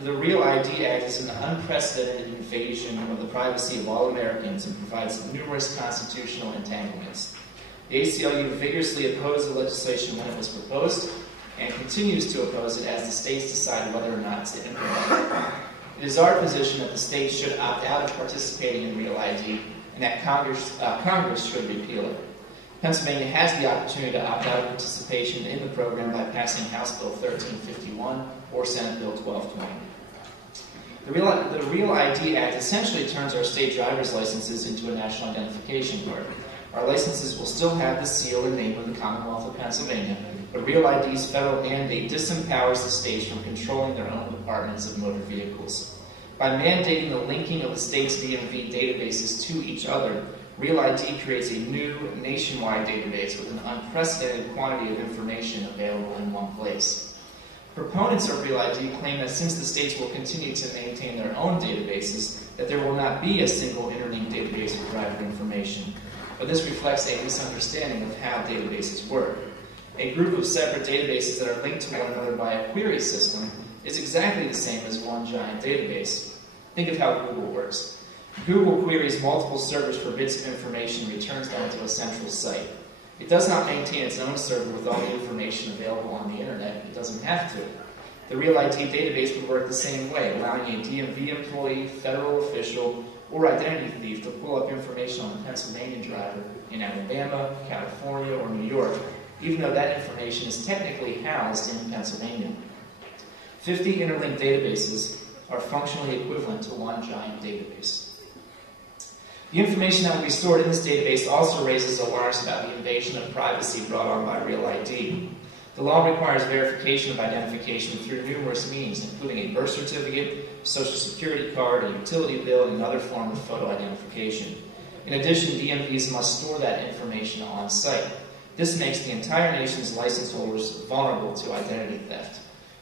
The Real ID Act is an unprecedented invasion of the privacy of all Americans and provides numerous constitutional entanglements. The ACLU vigorously opposed the legislation when it was proposed and continues to oppose it as the states decide whether or not to implement it. It is our position that the states should opt out of participating in Real ID and that Congress should repeal it. Pennsylvania has the opportunity to opt out of participation in the program by passing House Bill 1351 or Senate Bill 1220. The Real ID Act essentially turns our state driver's licenses into a national identification card. Our licenses will still have the seal and name of the Commonwealth of Pennsylvania, but Real ID's federal mandate disempowers the states from controlling their own departments of motor vehicles. By mandating the linking of the state's DMV databases to each other, Real ID creates a new nationwide database with an unprecedented quantity of information available in one place. Proponents of Real ID claim that since the states will continue to maintain their own databases, that there will not be a single interlinked database of driver information. But this reflects a misunderstanding of how databases work. A group of separate databases that are linked to one another by a query system is exactly the same as one giant database. Think of how Google works. Google queries multiple servers for bits of information and returns them to a central site. It does not maintain its own server with all the information available on the internet. It doesn't have to. The Real ID database would work the same way, allowing a DMV employee, federal official, or identity thief to pull up information on a Pennsylvania driver in Alabama, California, or New York, even though that information is technically housed in Pennsylvania. 50 interlinked databases are functionally equivalent to one giant database. The information that will be stored in this database also raises alarms about the invasion of privacy brought on by Real ID. The law requires verification of identification through numerous means, including a birth certificate, social security card, a utility bill, and another form of photo identification. In addition, DMVs must store that information on site. This makes the entire nation's license holders vulnerable to identity theft.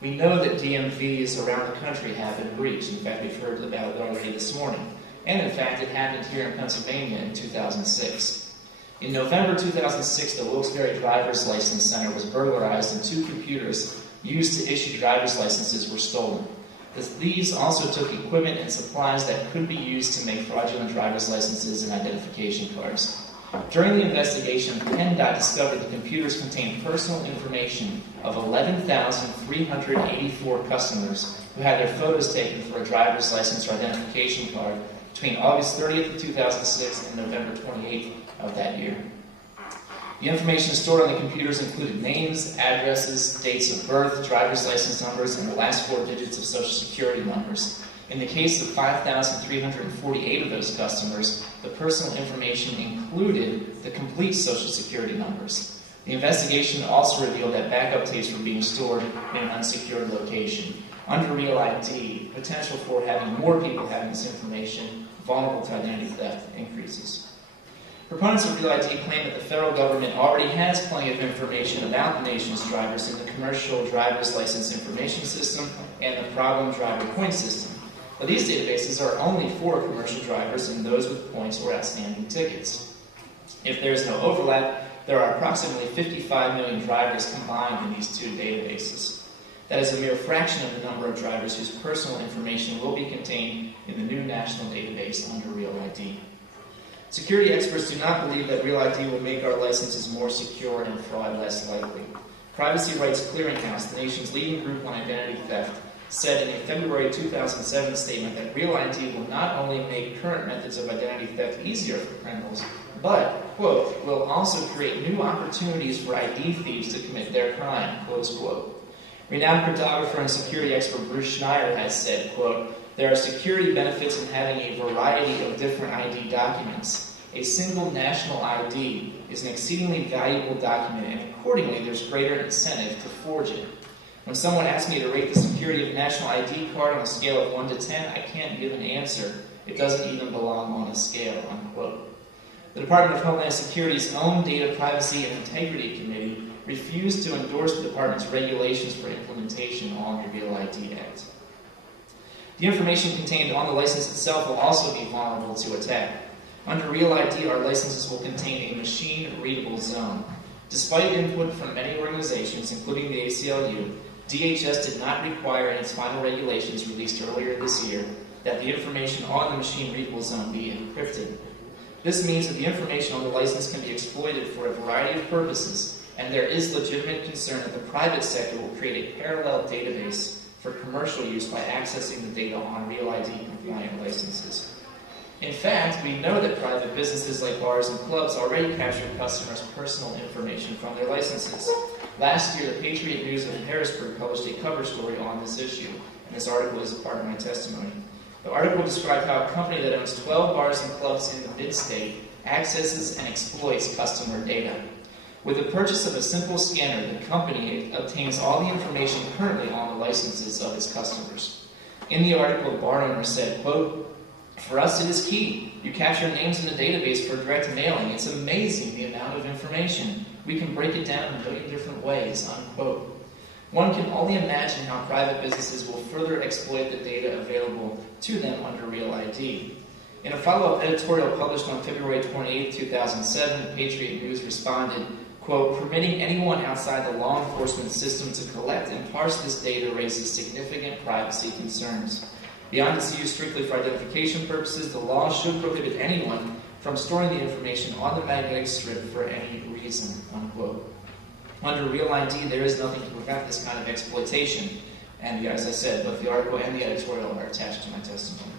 We know that DMVs around the country have been breached. In fact, we've heard about it already this morning. And in fact, it happened here in Pennsylvania in 2006. In November 2006, the Wilkes-Barre Driver's License Center was burglarized and 2 computers used to issue driver's licenses were stolen. These also took equipment and supplies that could be used to make fraudulent driver's licenses and identification cards. During the investigation, PennDOT discovered the computers contained personal information of 11,384 customers who had their photos taken for a driver's license or identification card between August 30th of 2006 and November 28th of that year. The information stored on the computers included names, addresses, dates of birth, driver's license numbers, and the last 4 digits of social security numbers. In the case of 5,348 of those customers, the personal information included the complete social security numbers. The investigation also revealed that backup tapes were being stored in an unsecured location. Under Real ID, potential for having more people having this information vulnerable to identity theft increases. Proponents of Real ID claim that the federal government already has plenty of information about the nation's drivers in the Commercial Driver's License Information System and the Problem Driver Point System. But these databases are only for commercial drivers and those with points or outstanding tickets. If there is no overlap, there are approximately 55 million drivers combined in these 2 databases. That is a mere fraction of the number of drivers whose personal information will be contained in the new national database under Real ID. Security experts do not believe that Real ID will make our licenses more secure and fraud less likely. Privacy Rights Clearinghouse, the nation's leading group on identity theft, said in a February 2007 statement that Real ID will not only make current methods of identity theft easier for criminals, but, quote, will also create new opportunities for ID thieves to commit their crime, close quote. Renowned cryptographer and security expert Bruce Schneier has said, quote, there are security benefits in having a variety of different ID documents. A single national ID is an exceedingly valuable document, and accordingly there's greater incentive to forge it. When someone asks me to rate the security of a national ID card on a scale of 1 to 10, I can't give an answer. It doesn't even belong on a scale, unquote. The Department of Homeland Security's own Data Privacy and Integrity Committee refused to endorse the department's regulations for implementation on the Real ID Act. The information contained on the license itself will also be vulnerable to attack. Under Real ID, our licenses will contain a machine-readable zone. Despite input from many organizations, including the ACLU, DHS did not require in its final regulations released earlier this year that the information on the machine readable zone be encrypted. This means that the information on the license can be exploited for a variety of purposes, and there is legitimate concern that the private sector will create a parallel database for commercial use by accessing the data on Real ID compliant licenses. In fact, we know that private businesses like bars and clubs already capture customers' personal information from their licenses. Last year, the Patriot News of Harrisburg published a cover story on this issue, and this article is a part of my testimony. The article described how a company that owns 12 bars and clubs in the mid-state accesses and exploits customer data. With the purchase of a simple scanner, the company obtains all the information currently on the licenses of its customers. In the article, the bar owner said, quote, "For us it is key. You capture names in the database for direct mailing. It's amazing the amount of information. We can break it down in a million different ways," unquote. One can only imagine how private businesses will further exploit the data available to them under Real ID. In a follow-up editorial published on February 28, 2007, Patriot News responded, quote, "Permitting anyone outside the law enforcement system to collect and parse this data raises significant privacy concerns. Beyond its use strictly for identification purposes, the law should prohibit anyone from storing the information on the magnetic strip for any reason," unquote. Under Real ID, there is nothing to prevent this kind of exploitation, and as I said, both the article and the editorial are attached to my testimony.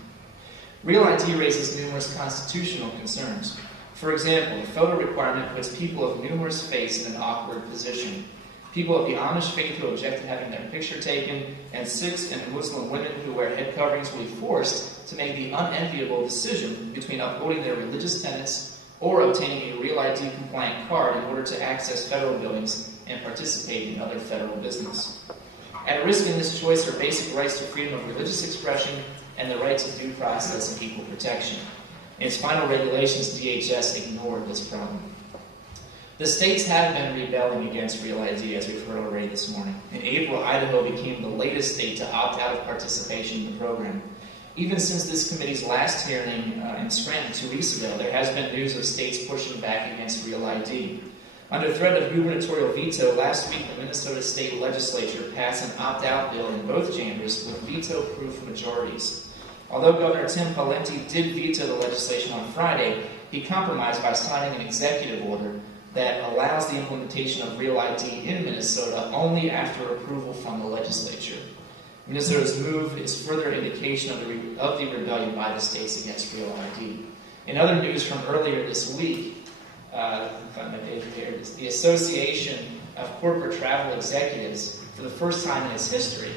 Real ID raises numerous constitutional concerns. For example, the photo requirement puts people of numerous faiths in an awkward position. People of the Amish faith who object to having their picture taken, and Sikhs and Muslim women who wear head coverings will be forced to make the unenviable decision between upholding their religious tenets or obtaining a Real ID compliant card in order to access federal buildings and participate in other federal business. At risk in this choice are basic rights to freedom of religious expression and the right to due process and equal protection. In its final regulations, DHS ignored this problem. The states have been rebelling against Real ID, as we've heard already this morning. In April, Idaho became the latest state to opt out of participation in the program. Even since this committee's last hearing in Scranton 2 weeks ago, there has been news of states pushing back against Real ID. Under threat of gubernatorial veto, last week the Minnesota State Legislature passed an opt-out bill in both chambers with veto-proof majorities. Although Governor Tim Pawlenty did veto the legislation on Friday, he compromised by signing an executive order that allows the implementation of Real ID in Minnesota only after approval from the legislature. Minnesota's move is further indication of the rebellion by the states against Real ID. In other news from earlier this week, the Association of Corporate Travel Executives, for the first time in its history,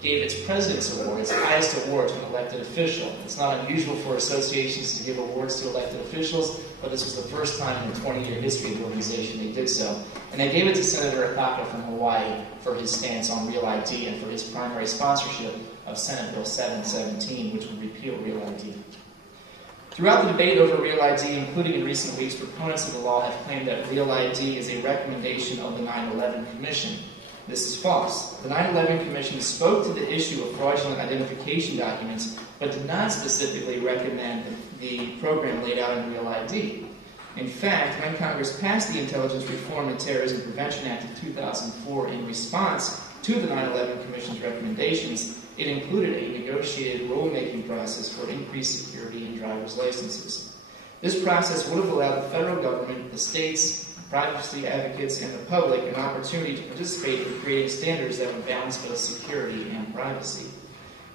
gave its President's Award, its highest award, to an elected official. It's not unusual for associations to give awards to elected officials, but this was the first time in the 20-year history of the organization they did so. And they gave it to Senator Akaka from Hawaii for his stance on Real ID and for his primary sponsorship of Senate Bill 717, which would repeal Real ID. Throughout the debate over Real ID, including in recent weeks, proponents of the law have claimed that Real ID is a recommendation of the 9/11 Commission. This is false. The 9/11 Commission spoke to the issue of fraudulent identification documents, but did not specifically recommend the program laid out in Real ID. In fact, when Congress passed the Intelligence Reform and Terrorism Prevention Act of 2004 in response to the 9/11 Commission's recommendations, it included a negotiated rulemaking process for increased security in driver's licenses. This process would have allowed the federal government, the states, privacy advocates, and the public an opportunity to participate in creating standards that would balance both security and privacy.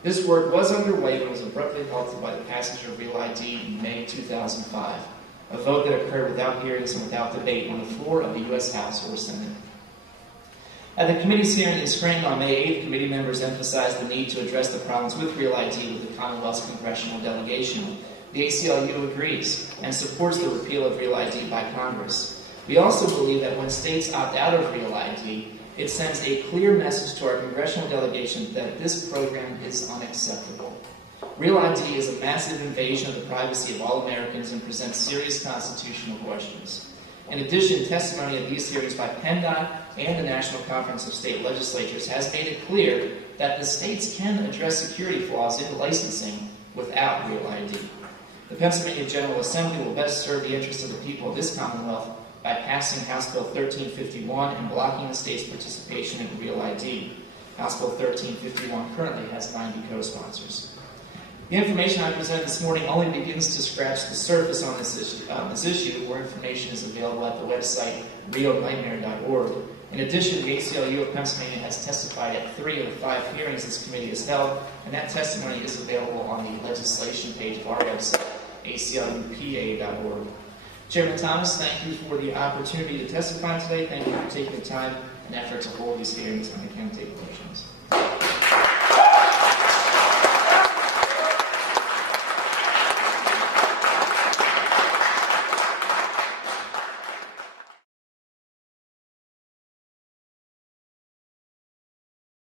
This work was underway but was abruptly halted by the passage of Real ID in May 2005, a vote that occurred without hearings and without debate on the floor of the U.S. House or Senate. At the committee's hearing in Scranton on May 8th, committee members emphasized the need to address the problems with Real ID with the Commonwealth's congressional delegation. The ACLU agrees and supports the repeal of Real ID by Congress. We also believe that when states opt out of Real ID, it sends a clear message to our congressional delegation that this program is unacceptable. Real ID is a massive invasion of the privacy of all Americans and presents serious constitutional questions. In addition, testimony at these hearings by PennDOT and the National Conference of State Legislatures has made it clear that the states can address security flaws in licensing without Real ID. The Pennsylvania General Assembly will best serve the interests of the people of this Commonwealth by passing House Bill 1351 and blocking the state's participation in Real ID. House Bill 1351 currently has 90 co-sponsors. The information I presented this morning only begins to scratch the surface on this issue. More information is available at the website reonightmare.org. In addition, the ACLU of Pennsylvania has testified at 3 of the 5 hearings this committee has held, and that testimony is available on the legislation page of our website, aclupa.org. Chairman Thomas, thank you for the opportunity to testify today. Thank you for taking the time and effort to hold these hearings, and I can take questions.